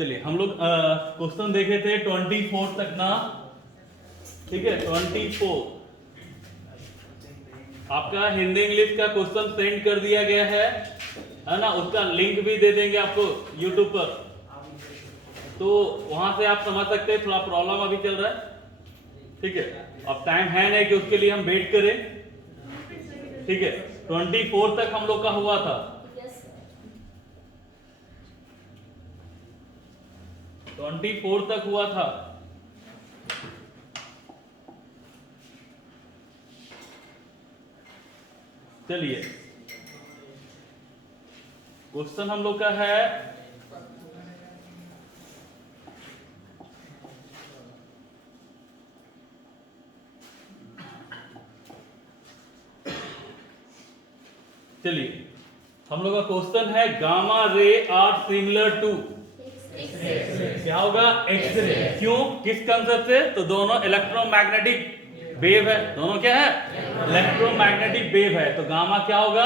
चलिए हम लोग क्वेश्चन देखे थे 24 तक ना, ठीक है। 24 आपका हिंदी इंग्लिश का क्वेश्चन सेंड कर दिया गया है ना। उसका लिंक भी दे देंगे आपको यूट्यूब पर, तो वहां से आप समझ सकते हैं। थोड़ा प्रॉब्लम अभी चल रहा है, ठीक है। अब टाइम है नहीं कि उसके लिए हम वेट करें, ठीक है। 24 तक हम लोग का हुआ था। 24 तक हुआ था। चलिए क्वेश्चन हम लोग का है चलिए हम लोग का क्वेश्चन है gamma ray are similar to, क्या होगा? एक्सरे। क्यों? किस कंसेप्ट से? तो दोनों इलेक्ट्रोमैग्नेटिक वेव है, दोनों क्या है? इलेक्ट्रोमैग्नेटिक वेव है। तो गामा क्या होगा?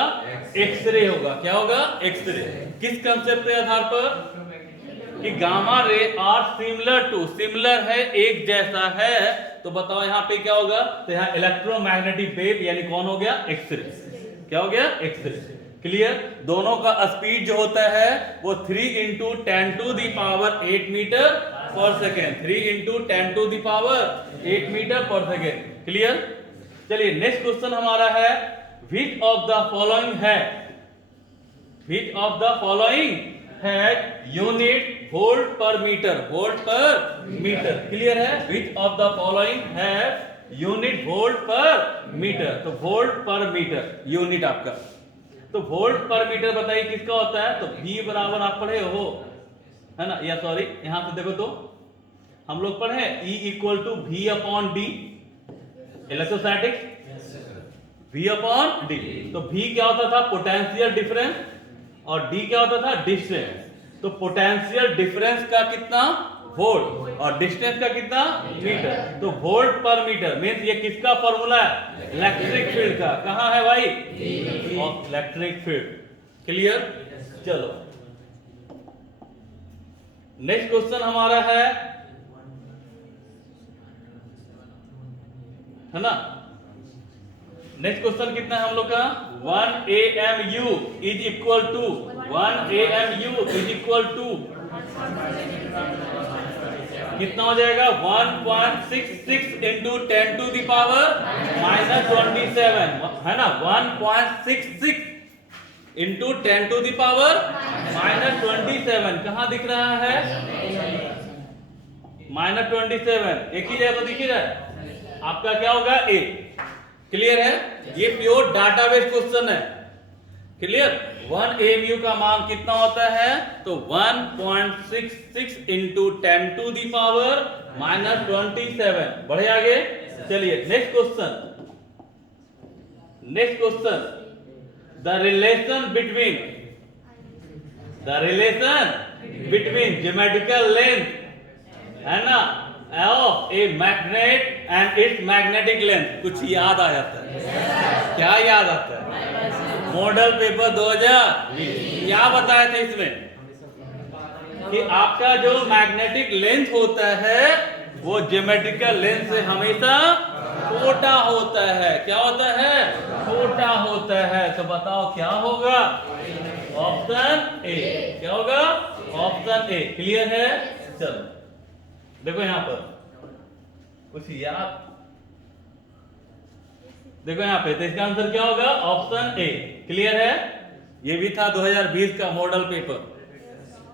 एक्सरे होगा। क्या होगा? एक्सरे। किस कंसेप्ट के आधार पर? कि gamma ray are similar to, similar है, एक जैसा है। तो बताओ यहाँ पे क्या होगा? तो यहाँ इलेक्ट्रोमैग्नेटिक वेव यानी कौन हो गया? एक्सरे। क्या हो गया? एक्सरे। क्लियर? दोनों का स्पीड जो होता है वो 3 × 10⁸ मीटर पर सेकेंड। 3 × 10⁸ मीटर पर सेकेंड। क्लियर? चलिए नेक्स्ट क्वेश्चन हमारा है विच ऑफ द फॉलोइंग है, विच ऑफ द फॉलोइंग है यूनिट वोल्ट पर मीटर, वोल्ट पर मीटर। क्लियर है? विच ऑफ द फॉलोइंग है यूनिट वोल्ट पर मीटर। तो वोल्ट पर मीटर यूनिट आपका, तो वोल्ट पर मीटर बताइए किसका होता है? तो V बराबर आप पढ़े हो, है ना? या सॉरी यहां से देखो तो हम लोग पढ़े E = V/D इलेक्ट्रोस्टैटिक, V/D। तो V क्या होता था? पोटेंशियल डिफरेंस, और D क्या होता था? डिस्टेंस। तो पोटेंशियल डिफरेंस का कितना? वोल्ट, और डिस्टेंस का कितना? मीटर। तो वोल्ट पर मीटर मीन्स ये किसका फॉर्मूला है? इलेक्ट्रिक फील्ड का। कहां है भाई? Electric field. क्लियर? चलो नेक्स्ट क्वेश्चन हमारा है ना। नेक्स्ट क्वेश्चन कितना है हम लोग का? 1 AMU is equal to, 1 AMU is equal to कितना हो जाएगा? 1.66 × 10⁻⁻27 है ना। 1.66 × 10⁻⁻27 कहां दिख रहा है? -27 एक ही जगह तो दिख ही रहा है आपका। क्या होगा? A। क्लियर है? ये प्योर डाटाबेस क्वेश्चन है। क्लियर? 1 AMU का मान कितना होता है? तो 1.66 × 10⁻⁻27। बढ़े आगे। चलिए next question, next question the relation between geometrical length, है ना, of a magnet and it's magnetic length. कुछ याद आ जाता है? क्या याद आता है? मॉडल पेपर 2020 क्या बताए थे इसमें? कि आपका जो मैग्नेटिक लेंथ होता है वो ज्योमेट्रिकल लेंथ से हमेशा छोटा होता है। क्या होता है? छोटा होता है। तो बताओ क्या होगा? Option A. क्या होगा? Option A. क्लियर है? चलो देखो यहां पर कुछ याद, देखो यहां पे, तो इसका आंसर क्या होगा? Option A. क्लियर है? ये भी था 2020 का मॉडल पेपर,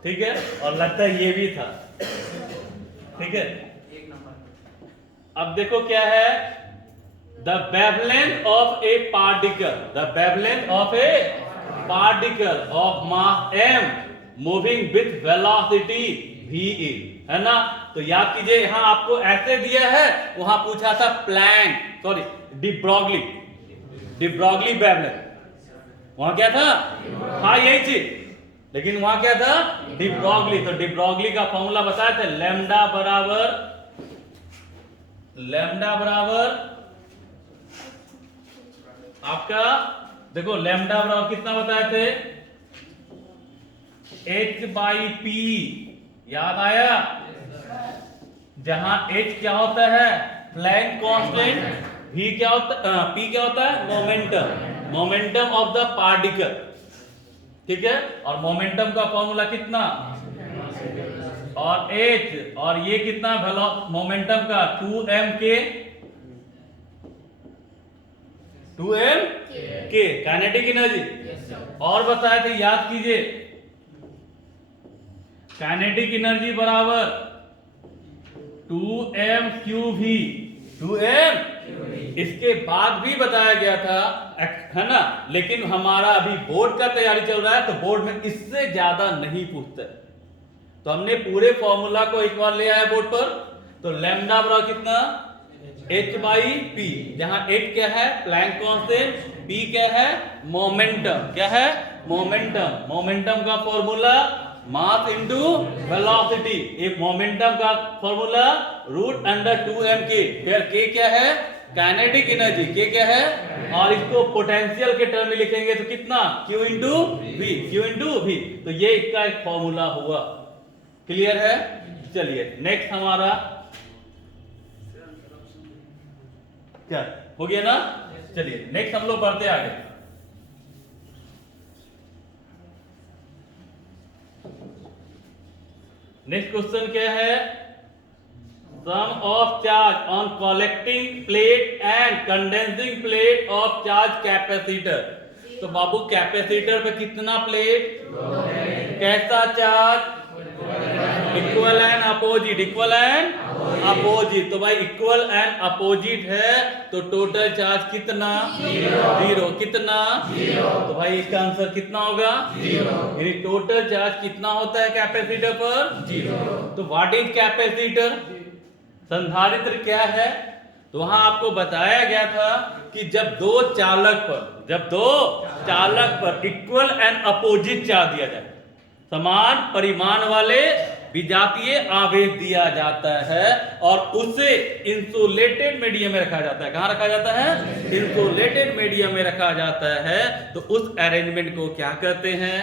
ठीक है। और लगता है ये भी था, ठीक है। अब देखो क्या है? The wavelength of A particle, the wavelength of A particle of mass m moving with velocity v, है ना। तो याद कीजिए यहां आपको ऐसे दिया है, वहां पूछा था Planck, sorry de Broglie wavelength. वहां क्या था? हाँ यही चीज, लेकिन वहां क्या था? De Broglie. तो डी ब्रॉगली का फॉर्मूला बताए थे, लैम्डा बराबर आपका, देखो लैम्डा बराबर कितना बताए थे? h/p याद आया? जहां H क्या होता है? Planck constant. V क्या होता है? P क्या होता है? Momentum, momentum of the particle. ठीक है, और मोमेंटम का फॉर्मूला कितना? और H, और ये कितना मोमेंटम का? 2m k kinetic energy. और बताए थे, याद कीजिए, काइनेटिक एनर्जी बराबर 2m3v, 2m। इसके बाद भी बताया गया था, है ना, लेकिन हमारा अभी बोर्ड का तैयारी चल रहा है, तो बोर्ड में इससे ज्यादा नहीं पूछते। तो हमने पूरे फॉर्मूला को एक बार ले आया बोर्ड पर। तो लैम्डा बराबर कितना? h/p, जहां h क्या है? प्लैंक कांस्टेंट, p क्या है? मोमेंटम। क्या है? मोमेंटम। मोमेंटम का फॉर्मूला मास इनटू वेलोसिटी। एक मोमेंटम का फॉर्मूला √2mk। फिर k क्या है? Kinetic energy. k क्या है? और इसको पोटेंशियल के टर्म में लिखेंगे तो कितना? q into v, q into v। तो ये इसका एक फॉर्मूला हुआ। क्लियर है? चलिए नेक्स्ट हमारा क्या हो गया ना? चलिए नेक्स्ट हम लोग बढ़ते आगे। नेक्स्ट क्वेश्चन क्या है? Sum of charge on collecting plate and condensing plate of charge capacitor. तो बाबू कैपेसिटर पे कितना प्लेट? कैसा charge? Equal and opposite, equal and opposite. तो भाई इक्वल एंड अपोजिट है तो टोटल चार्ज कितना? जीरो। कितना? तो भाई इसका आंसर कितना होगा? यानी टोटल चार्ज कितना होता है कैपेसिटर पर? जीरो। तो व्हाट इज कैपेसिटर? संधारित्र क्या है? तो वहां आपको बताया गया था कि जब दो चालक पर इक्वल एंड अपोजिट चार्ज दिया जाए, समान परिमाण वाले विजातीय आवेश दिया जाता है और उसे इंसुलेटेड मीडियम में रखा जाता है। कहां रखा जाता है? इंसुलेटेड मीडियम में रखा जाता है। तो उस अरेंजमेंट को क्या कहते हैं?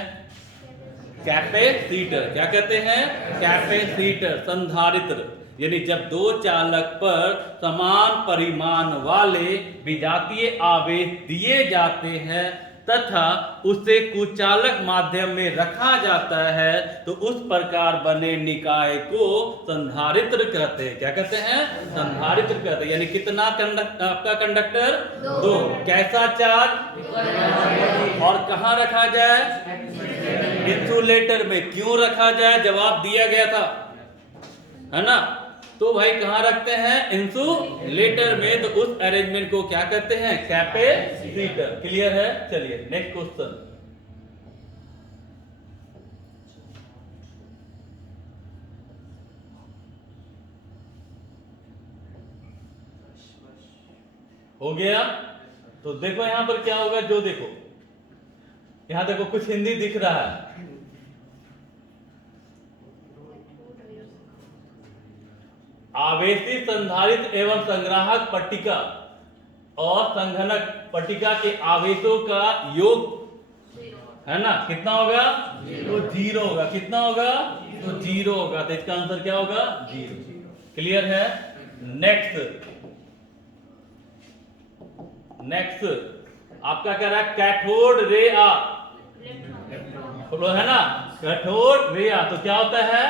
कैपेसिटर। क्या कहते हैं? कैपेसिटर, संधारित्र। यानी जब दो चालक पर समान परिमाण वाले विजातीय आवेश दिए जाते हैं तथा उसे कुचालक माध्यम में रखा जाता है तो उस प्रकार बने निकाय को संधारित्र कहते हैं। क्या कहते हैं? संधारित्र कहते हैं। यानी कितना आपका कंडक्टर? दो। कैसा चार्ज? और कहां रखा जाए? इंसुलेटर में। क्यों रखा जाए? जवाब दिया गया था, है ना। तो भाई कहां रखते हैं? इंसुलेटर में। तो उस अरेंजमेंट को क्या कहते हैं? कैपेसिटर। क्लियर है? चलिए नेक्स्ट क्वेश्चन। हो गया? तो देखो यहां पर क्या होगा, जो देखो यहां देखो कुछ हिंदी दिख रहा है। आवेशी संधारित्र एवं संग्राहक पट्टिका और संघनक पट्टिका के आवेशों का योग, है ना, कितना होगा? तो जीरो होगा। कितना होगा? तो जीरो होगा। तो इसका आंसर क्या होगा? जीरो। क्लियर है? नेक्स्ट आपका कह रहा है कैथोड रे बोलो, है ना, कैथोड रे तो क्या होता है?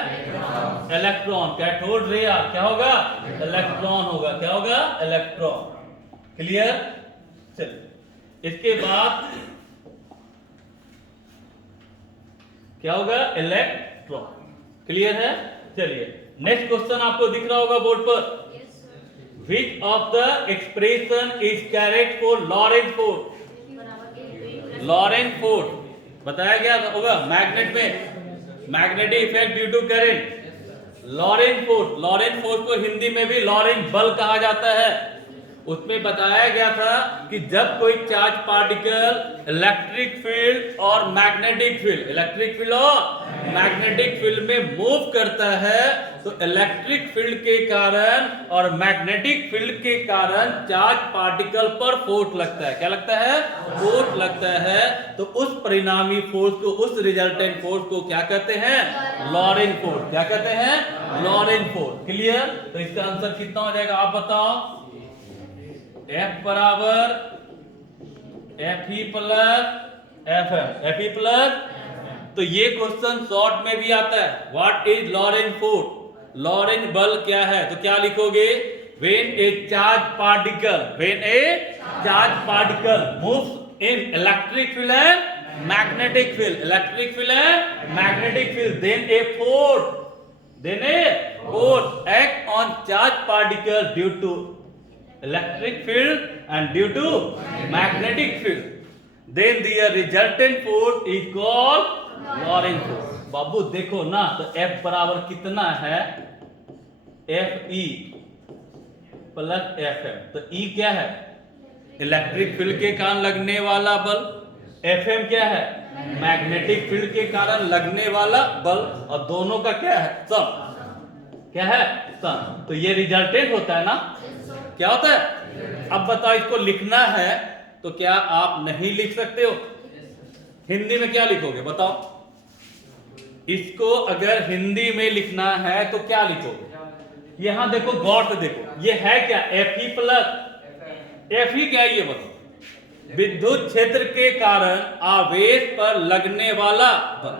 इलेक्ट्रॉन। कैथोड रे क्या होगा? इलेक्ट्रॉन होगा। क्या होगा? इलेक्ट्रॉन। क्लियर? चलिए इसके बाद क्या होगा? इलेक्ट्रॉन। क्लियर है? चलिए नेक्स्ट क्वेश्चन आपको दिख रहा होगा बोर्ड पर। Which of the expression is correct for Lorentz force? Lorentz force बताया गया होगा मैग्नेट में, magnetic effect due to current. Lorentz force को हिंदी में भी लॉरेंट बल कहा जाता है। उसमें बताया गया था कि जब कोई चार्ज पार्टिकल इलेक्ट्रिक फील्ड और मैग्नेटिक फील्ड, इलेक्ट्रिक फील्ड और मैग्नेटिक फील्ड में मूव करता है तो इलेक्ट्रिक फील्ड के कारण और मैग्नेटिक फील्ड के कारण चार्ज पार्टिकल पर फोर्स लगता है। क्या लगता है? फोर्स लगता है। तो उस परिणामी फोर्स को, उस रिजल्टेंट फोर्स को क्या कहते हैं? Laurent force. क्या कहते हैं? Laurent force. क्लियर? तो इसका आंसर कितना हो जाएगा आप बताओ? F बराबर Fe plus Fm, Fe plus. तो ये क्वेश्चन शॉर्ट में भी आता है, what is Lorentz force? Lorentz बल क्या है? तो क्या लिखोगे? When a charge particle moves in electric field and magnetic field, electric field and magnetic field, then a force act on charge particle due to electric field and due to magnetic field, then the resultant force is called Lorentz force। बाबू देखो ना, तो F बराबर कितना है? Fe plus Fm। तो E क्या है? Electric field के कारण लगने वाला बल। Fm क्या है? मैग्नेटिक फील्ड के कारण लगने वाला बल। और दोनों का क्या है? सम। क्या है? सम। तो ये रिजल्टेंट होता है ना? क्या होता है? अब बताओ, इसको लिखना है तो क्या आप नहीं लिख सकते हो? हिंदी में क्या लिखोगे बताओ? इसको अगर हिंदी में लिखना है तो क्या लिखोगे? यहां देखो, गौर से देखो, ये है क्या? Fe plus. Fe क्या है ये बताओ? विद्युत क्षेत्र के कारण आवेश पर लगने वाला बल।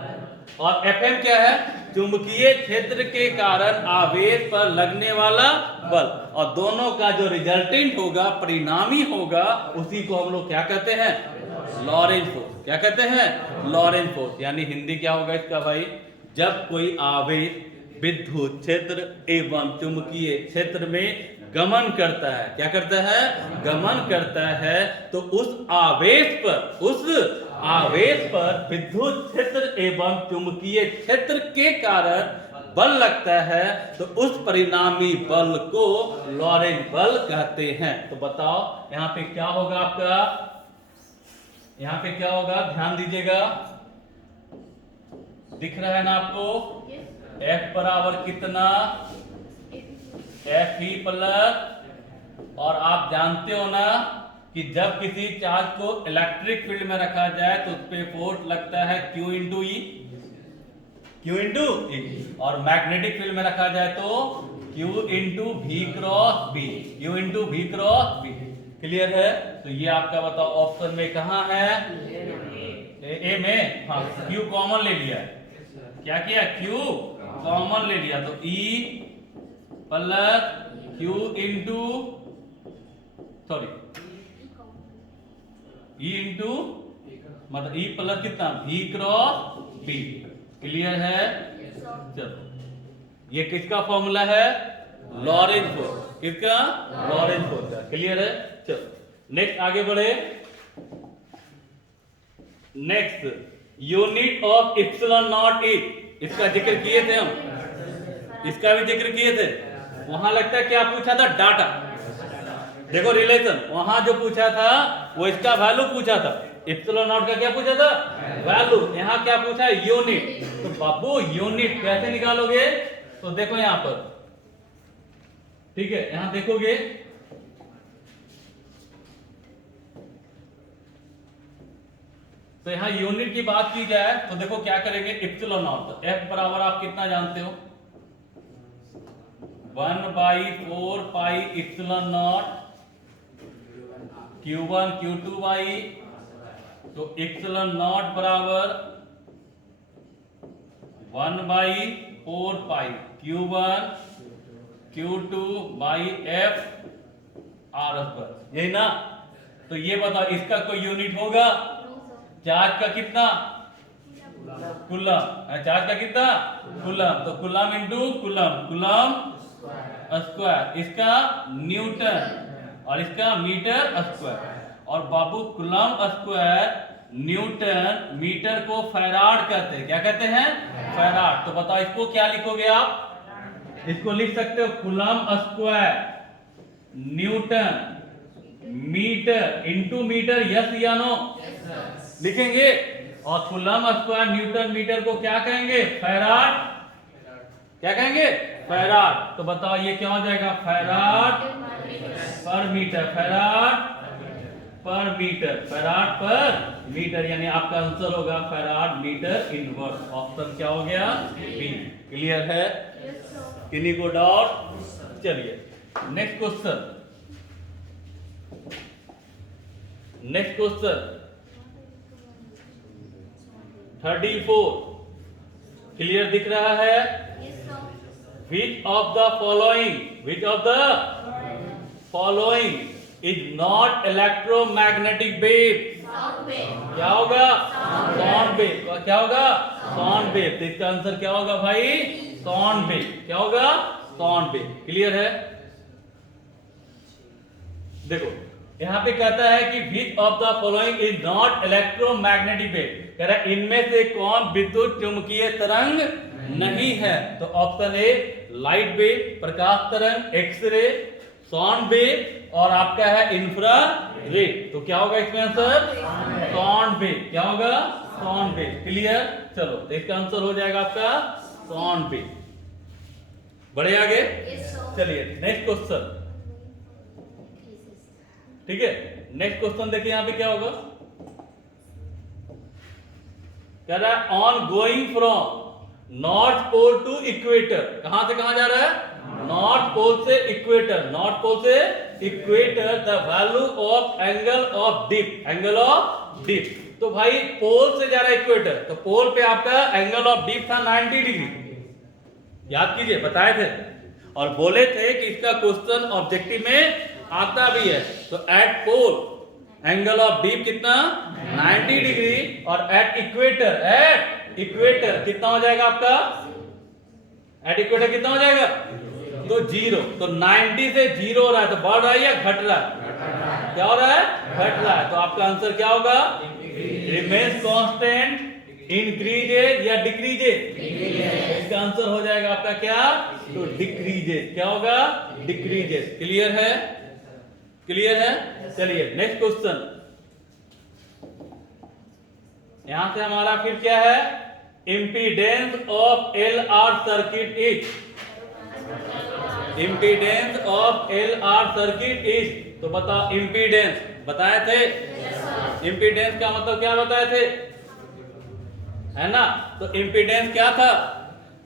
और Fm क्या है? चुंबकीय क्षेत्र के कारण आवेश पर लगने वाला बल। और दोनों का जो रिजल्टेंट होगा, परिणामी होगा, उसी को हम लोग क्या कहते हैं? Laurent force. क्या कहते हैं? Laurent force. यानी हिंदी क्या होगा इसका भाई? जब कोई आवेश विद्युत क्षेत्र एवं चुंबकीय क्षेत्र में गमन करता है, क्या करता है? गमन करता है, तो उस आवेश पर विद्युत क्षेत्र एवं चुंबकीय क्षेत्र के कारण बल लगता है, तो उस परिणामी बल को लॉरेंट बल कहते हैं। तो बताओ यहां पे क्या होगा आपका? यहां पे क्या होगा? ध्यान दीजिएगा, दिख रहा है ना आपको? F बराबर कितना? Fe plus. और आप जानते हो ना कि जब किसी चार्ज को इलेक्ट्रिक फील्ड में रखा जाए तो उस पे फोर्स लगता है Q इंटू ई, Q इंटू ई। और मैग्नेटिक फील्ड में रखा जाए तो Q into V cross B, Q into V cross B। Clear है? तो ये आपका बताओ ऑप्शन में कहां है? ए में। हाँ, Q कॉमन ले लिया। क्या किया? Q कॉमन ले लिया, तो E plus Q into, sorry, E into, मतलब E प्लस कितना? V cross B। क्लियर है? चलो, ये किसका फॉर्मूला है? Laurent force. किसका? लॉरेंट फोर्स का। क्लियर है? चलो नेक्स्ट आगे बढ़े। Next, unit of epsilon not is, इसका जिक्र किए थे हम, इसका भी जिक्र किए थे। वहां लगता है क्या पूछा था? डाटा। देखो रिलेशन, वहां जो पूछा था वो इसका वैल्यू पूछा था। इप्सिलॉन नॉट का क्या पूछा था? वैल्यू। यहां क्या पूछा है? यूनिट। तो बाबू यूनिट कैसे निकालोगे? तो देखो यहां पर, ठीक है, यहां देखोगे तो यहां यूनिट की बात की जाए तो देखो क्या करेंगे? Epsilon not. तो F बराबर आप कितना जानते हो? 1/4 pi epsilon nought Q1 Q2 by, तो इप्सिलॉन नॉट बराबर 1/4 पाई Q1 Q2 by F R पर, यही ना? तो ये बताओ इसका कोई यूनिट होगा? चार्ज का कितना? कूलम। चार्ज का कितना? कूलम। तो coulomb into coulomb, coulomb square. इसका न्यूटन और इसका मीटर स्क्वायर। और बाबू कूलम स्क्वायर न्यूटन मीटर को फैराड कहते हैं। क्या कहते हैं? फैराड। तो बताओ इसको क्या लिखोगे आप? इसको लिख सकते हो coulomb square newton metre into metre, yes या नो? लिखेंगे। और कूलम स्क्वायर न्यूटन मीटर को क्या कहेंगे? फैराड। क्या कहेंगे? फैराड। तो बताओ ये क्या हो जाएगा? फैराड पर मीटर, फैराड पर मीटर, फैराड पर मीटर, यानी आपका आंसर होगा फैराड मीटर इनवर्स। ऑप्शन क्या हो गया? बी। क्लियर है? किन्हीं को डाउट? चलिए next question. Next question 34। Clear दिख रहा है? Which of the following is not electromagnetic wave? क्या होगा? Sound wave. क्या होगा? Sound wave. तो इसका आंसर क्या होगा भाई? Sound wave. क्या होगा? Sound wave. क्लियर है? देखो यहां पे कहता है कि which of the following is not electromagnetic wave, कह रहा है इनमें से कौन विद्युत चुंबकीय तरंग नहीं है। तो ऑप्शन ए लाइट वेव, प्रकाश तरंग, एक्सरे, साउंड वेव और आपका है इंफ्रारेड। तो क्या होगा इसका आंसर? Sound wave. क्या होगा? Sound wave. क्लियर? चलो तो इसका आंसर हो जाएगा आपका साउंड वेव। बढ़े आगे? चलिए नेक्स्ट क्वेश्चन। ठीक है, नेक्स्ट क्वेश्चन देखिए यहां पे क्या होगा। कह रहा है on going from north pole to equator. कहां से कहां जा रहा है? नॉर्थ पोल से इक्वेटर। नॉर्थ पोल से equator the value of angle of dip, angle of dip. तो भाई पोल से जा रहा है इक्वेटर, तो पोल पे आपका एंगल ऑफ डिप था 90 डिग्री। याद कीजिए, बताए थे और बोले थे कि इसका क्वेश्चन ऑब्जेक्टिव में आता भी है। तो at pole angle of dip कितना? 90 डिग्री। और एट इक्वेटर कितना हो जाएगा आपका? एट इक्वेटर कितना हो जाएगा? तो 0। तो 90 से 0 हो रहा है, तो बढ़ रहा है या घट रहा है? क्या हो रहा है? घट रहा है। तो आपका आंसर क्या होगा? रिमेन्स कांस्टेंट, इंक्रीजेज या डिक्रीजेज? इसका आंसर हो जाएगा आपका क्या? तो डिक्रीजेज। क्या होगा? डिक्रीजेज। क्लियर है? क्लियर है? चलिए नेक्स्ट क्वेश्चन। यहां से हमारा फिर क्या है? Impedance of L R circuit is, impedance of L R circuit is. तो बताओ इंपीडेंस बताए थे? इंपीडेंस का मतलब क्या बताए थे? है ना? तो इंपीडेंस क्या था?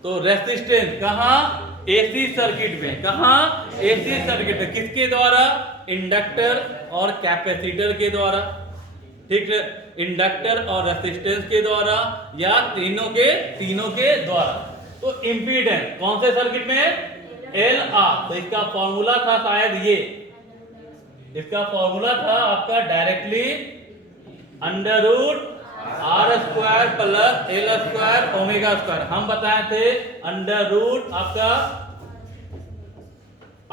तो रेजिस्टेंस। कहां? एसी सर्किट में। कहां? एसी सर्किट में। किसके द्वारा? इंडक्टर और कैपेसिटर के द्वारा। ठीक है, इंडक्टर और रेजिस्टेंस के द्वारा या तीनों के द्वारा। तो इंपीडेंस कौन से सर्किट में? L R. तो इसका फॉर्मूला था शायद ये, इसका फॉर्मूला था आपका directly under root R square plus L square omega square. हम बताए थे अंडर रूट आपका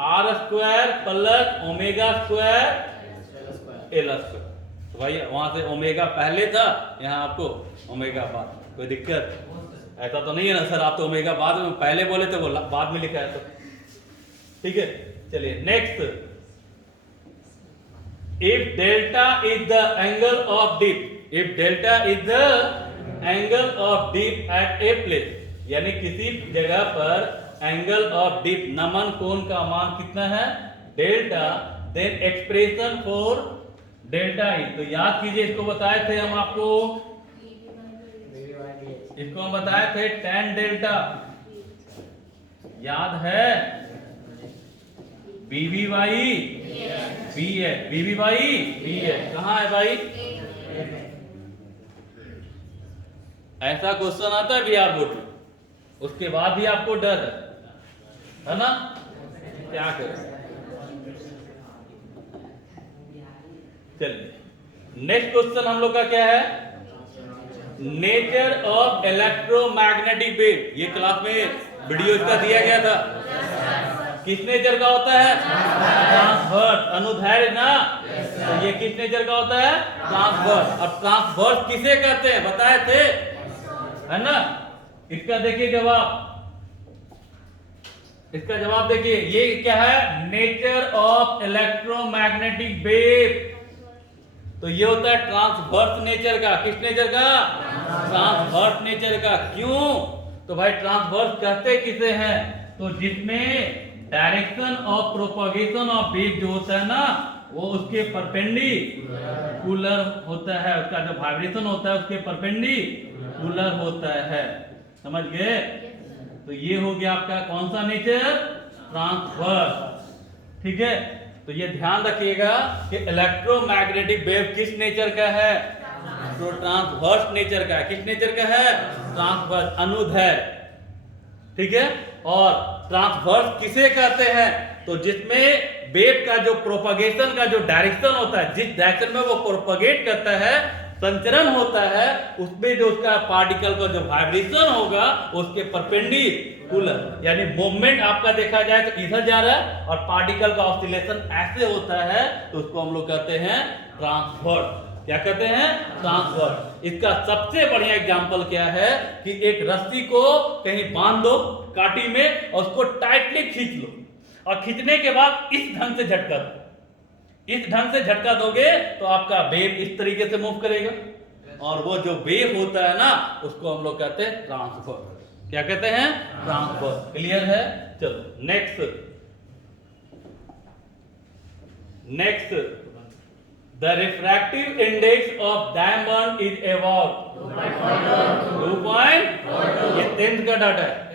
R square plus omega square L square. तो भाई वहां से ओमेगा पहले था, यहाँ आपको ओमेगा बाद। कोई दिक्कत? ऐसा तो नहीं है ना सर आप तो ओमेगा बाद में पहले बोले थे, वो बाद में लिखा है तो ठीक है। चलिए next. If delta is the angle of dip, if delta is the angle of dip at a place, यानी किसी जगह पर एंगल ऑफ डिप नमन कोण का मान कितना है? Delta. Then expression for delta E. तो याद कीजिए, इसको बताए थे हम आपको, इसको हम बताए थे tan डेल्टा। याद है? बीवी बाई बी है, बीवी बाई बी है। कहां है भाई? ऐसा क्वेश्चन आता है बिहार बोर्ड में, उसके बाद भी आपको डर है ना? क्या करें? चलिए नेक्स्ट क्वेश्चन हम लोग का क्या है? Nature of electromagnetic wave. ये क्लास में वीडियो इसका दिया गया था। किस नेचर का होता है? ट्रांसवर्स, अनुदैर्ध्य ना। तो ये किस नेचर का होता है? ट्रांसवर्स। अब ट्रांसवर्स किसे कहते हैं बताए थे, है ना? इसका देखिए जवाब। इसका जवाब देखिए, ये क्या है, नेचर ऑफ इलेक्ट्रोमैग्नेटिक वेव। तो ये होता है ट्रांसवर्स नेचर का। किस नेचर का? ट्रांसवर्स नेचर का। क्यों? तो भाई ट्रांसवर्स कहते किसे हैं? तो जिसमें direction of propagation of wave जो होता है ना, वो उसके परपेंडिकुलर होता है, उसका जो वाइब्रेशन होता है उसके परपेंडिकुलर होता है। समझ गए? तो ये हो गया आपका कौन सा नेचर? ट्रांसवर्स। ठीक है, तो ये ध्यान रखिएगा कि इलेक्ट्रोमैग्नेटिक वेव किस नेचर का है? तो ट्रांसवर्स नेचर का है। किस नेचर का है? ट्रांसवर्स, अनुदैर्घ्य। ठीक है, और ट्रांसवर्स किसे कहते हैं? तो जिसमें वेव का जो प्रोपगेशन का जो डायरेक्शन होता है, जिस डायरेक्शन में वो प्रोपगेट करता है, संचरण होता है, उसमें जो उसका पार्टिकल का जो वाइब्रेशन होगा उसके परपेंडिकुलर, यानी मूवमेंट आपका देखा जाए तो इधर जा रहा है और पार्टिकल का ऑसिलेशन ऐसे होता है, तो उसको हम लोग कहते हैं ट्रांसवर्स। क्या कहते हैं? ट्रांसवर्स। इसका सबसे बढ़िया एग्जांपल क्या है कि एक रस्सी को कहीं बांध दो काटी में और उसको टाइटली खींच लो, और खींचने के बाद इस ढंग से झटका दो। इस ढंग से झटका दोगे तो आपका वेव इस तरीके से मूव करेगा, और वो जो वेव होता है ना, उसको हम लोग कहते हैं ट्रांसवर्स। क्या कहते हैं? ट्रांसवर्स। क्लियर है? चलो next. The refractive index of diamond is about 2. ये 10th का डाटा है।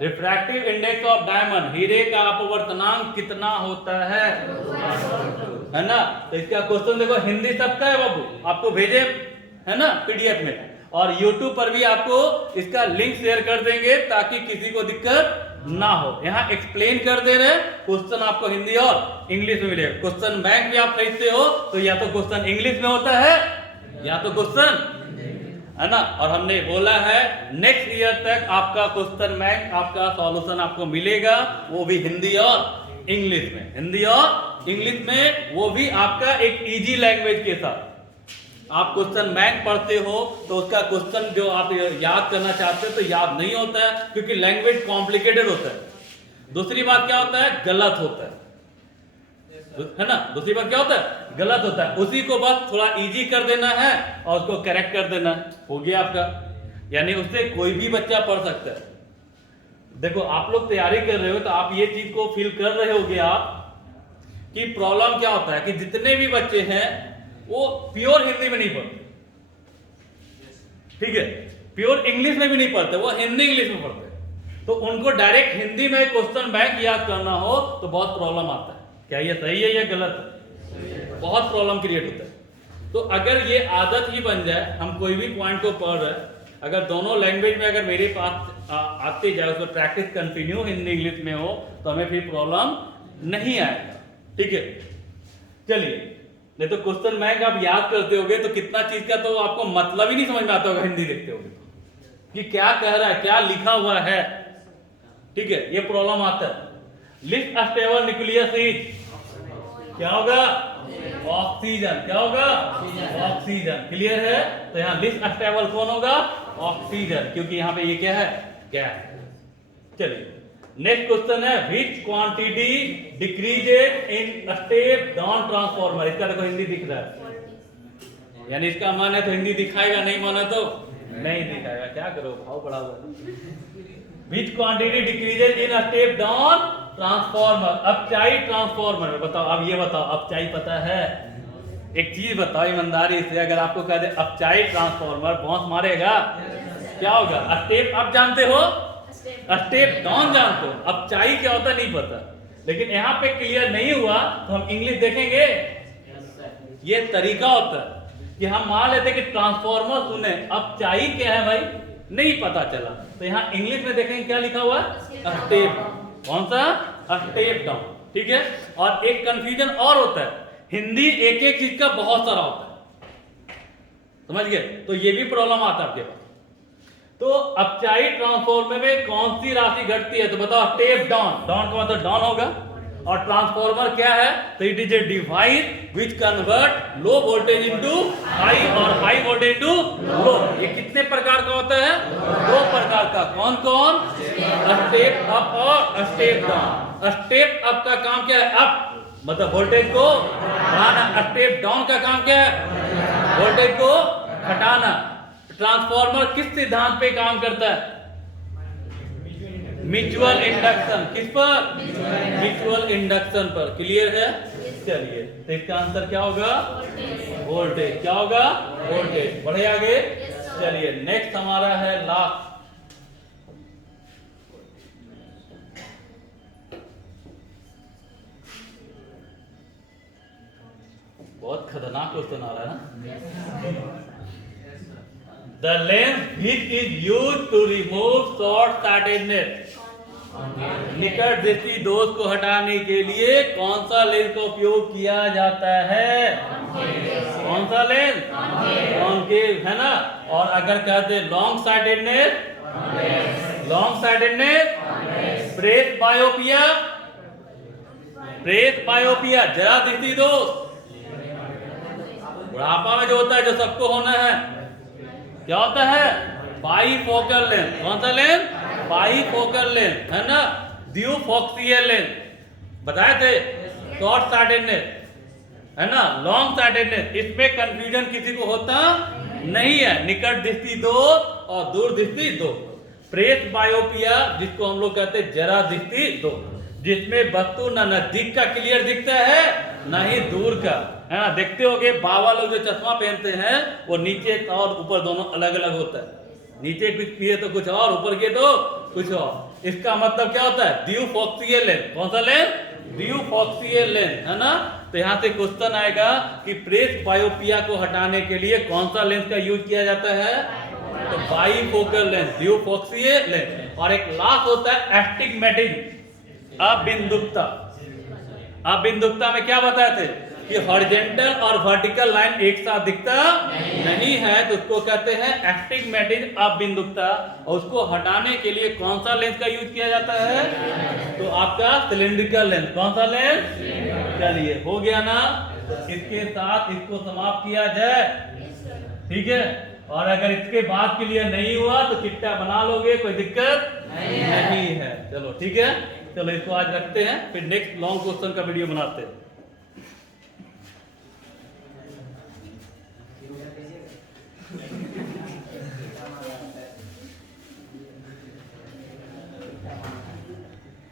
रिफ्रैक्टिव इंडेक्स ऑफ डायमंड, हीरे का अपवर्तनांक कितना होता है ना? तो इसका क्वेश्चन देखो, हिंदी सबका है बाबू, आपको भेजे है ना पीडीएफ में, और यूट्यूब पर भी आपको इसका लिंक शेयर कर देंगे ताकि किसी को दिक्कत ना हो। यहाँ एक्सप्लेन कर दे रहे, क्वेश्चन आपको हिंदी और इंग्लिश में मिलेगा। क्वेश्चन बैंक भी आप खरीदते हो तो या तो क्वेश्चन इंग्लिश में होता है या तो क्वेश्चन, है ना। और हमने बोला है नेक्स्ट ईयर तक आपका क्वेश्चन बैंक, आपका सॉल्यूशन आपको मिलेगा, वो भी हिंदी और इंग्लिश में। हिंदी और इंग्लिश में, वो भी आपका एक इजी लैंग्वेज के साथ। आप क्वेश्चन बैंक पढ़ते हो तो उसका क्वेश्चन जो आप याद करना चाहते हो तो याद नहीं होता है, क्योंकि लैंग्वेज कॉम्प्लिकेटेड होता है। दूसरी बात क्या होता है? गलत होता है ना। दूसरी बात क्या होता है? गलत होता है। उसी को बस थोड़ा इजी कर देना है और उसको करेक्ट कर देना है, हो गया आपका। यानी उससे कोई भी बच्चा पढ़ सकता है। देखो आप लोग तैयारी कर रहे हो तो आप ये चीज को फील कर रहे होगे आप कि प्रॉब्लम क्या होता है कि जितने भी बच्चे हैं वो प्योर हिंदी में नहीं पढ़ते, ठीक है, प्योर इंग्लिश में भी नहीं पढ़ते, वो हिंदी इंग्लिश में पढ़ते। तो उनको डायरेक्ट हिंदी में क्वेश्चन बैंक याद करना हो तो बहुत प्रॉब्लम आता है। क्या ये सही है या गलत है? बहुत प्रॉब्लम क्रिएट होता है। तो अगर ये आदत ही बन जाए, हम कोई भी पॉइंट को पढ़ रहे हैं, अगर दोनों लैंग्वेज में अगर मेरे पास आते जाए, उसको प्रैक्टिस कंटिन्यू हिंदी इंग्लिश में हो, तो हमें फिर प्रॉब्लम नहीं आएगा। ठीक है, चलिए। नहीं तो क्वेश्चन बैंक आप याद करते होगे तो कितना चीज का तो आपको मतलब ही नहीं समझ में आता होगा हिंदी देखते होगे कि क्या कह रहा है, क्या लिखा हुआ है। ठीक है, ये प्रॉब्लम आता है। लिस्ट स्टेबल न्यूक्लियस इज, क्या होगा? ऑक्सीजन। क्या होगा? ऑक्सीजन। क्लियर है? तो यहाँ लिस्ट स्टेबल कौन होगा? ऑक्सीजन, क्योंकि यहाँ पे ये क्या है? गैस। चलिए नेक्स्ट क्वेश्चन है, विच quantity decreases in step down transformer. इसका देखो हिंदी दिख रहा है, यानी इसका मन है तो हिंदी दिखाएगा, नहीं मन है तो नहीं दिखाएगा। क्या करो, भाव बढ़ा हुआ। Which quantity decreases in step down transformer, अपचाई ट्रांसफॉर्मर में। बताओ, अब ये बताओ, अपचाई पता है? एक चीज बताओ ईमानदारी से, अगर आपको कह दे अपचाई ट्रांसफॉर्मर, बॉस मारेगा? क्या होगा? स्टेप आप जानते हो, स्टेप डाउन जानते हो, अपचाई क्या होता नहीं पता। लेकिन यहाँ पे क्लियर नहीं हुआ तो हम इंग्लिश देखेंगे। ये तरीका होता है कि हम मान लेते कि ट्रांसफॉर्मर सुने, अपचाई क्या है भाई नहीं पता चला, तो यहाँ इंग्लिश में देखेंगे क्या लिखा हुआ? स्टेप। कौन सा? Step down. ठीक है, और एक कंफ्यूजन और होता है, हिंदी एक एक चीज का बहुत सारा होता है, समझ गए? तो ये भी प्रॉब्लम आता है आपके पास। तो अपचाई ट्रांसफॉर्मर में कौन सी राशि घटती है? तो बताओ, स्टेप डाउन। डाउन का मतलब डाउन होगा, और ट्रांसफॉर्मर क्या है? तो it is a device which convert low voltage into high और हाई वोल्टेज इनटू लो। ये कितने प्रकार का होता है? 2 प्रकार का। कौन कौन? स्टेप अप और स्टेप डाउन। स्टेप अप का काम क्या है? अप मतलब वोल्टेज को बढ़ाना। स्टेप डाउन का काम क्या है? वोल्टेज को घटाना। ट्रांसफॉर्मर किस सिद्धांत पे काम करता है? Mutual induction. किस पर? म्यूचुअल इंडक्शन पर। क्लियर है? चलिए, तो इसका आंसर क्या होगा? वोल्टेज। क्या होगा? वोल्टेज। बढ़े आगे। चलिए, नेक्स्ट हमारा है लास्ट। बहुत खतरनाक क्वेश्चन आ रहा है ना। The lens which is used to remove short-sightedness, निकट दृष्टि दोष को हटाने के लिए कौन सा लेंस का उपयोग किया जाता है? कौन सा लेंस? कॉन्केव, है ना। और अगर कहते long sightedness, long sightedness, presbyopia, presbyopia जरा दृष्टि दोष, बुढ़ापा में जो होता है, जो सबको होना है, क्या होता है? Bifocal lens. कौन सा लेंस? बाईफोकल लेंस, है ना। ड्यूफोक्सियल लेंस बताए थे। शॉर्ट साइटेडनेस, है ना, लॉन्ग साइटेडनेस, इसमें कंफ्यूजन किसी को होता नहीं है। निकट दृष्टि दो और दूर दृष्टि दो। प्रेस बायोपिया जिसको हम लोग कहते हैं जरा दृष्टि दो, जिसमें वस्तु न नजदीक का क्लियर दिखता है ना ही दूर का, है ना। देखते होगे बाबा लोग जो चश्मा पहनते हैं वो नीचे और ऊपर दोनों अलग अलग होता है। नीचे कुछ किए तो कुछ और, ऊपर किए तो कुछ और। इसका मतलब क्या होता है? ड्यूफोक्सियल लेंस। कौन सा लेंस? ड्यूफोक्सियल लेंस, है ना। तो यहाँ से क्वेश्चन आएगा कि प्रेस बायोपिया को हटाने के लिए कौन सा लेंस का यूज किया जाता है? तो बाईफोकल लेंस, ड्यूफोक्सियल लेंस। और एक लास्ट होता है एस्टिग्मेटिज्म, अबिंदुकता। अबिंदुकता में क्या बताए थे कि हॉरिजॉन्टल और वर्टिकल लाइन एक साथ दिखता नहीं है, तो उसको कहते हैं एस्टिग्मेटिज्म, अबिंदुकता। और उसको हटाने के लिए कौन सा लेंस का यूज किया जाता है? तो आपका सिलिंड्रिकल लेंस। कौन सा लेंस? चलिए, हो गया ना। इसके साथ इसको समाप्त किया जाए, ठीक है। और अगर इसके बाद के लिए नहीं हुआ तो चिट्टा बना लोगे, कोई दिक्कत नहीं है। चलो ठीक है, चलो इसको आज रखते हैं, फिर नेक्स्ट लॉन्ग क्वेश्चन का वीडियो बनाते हैं।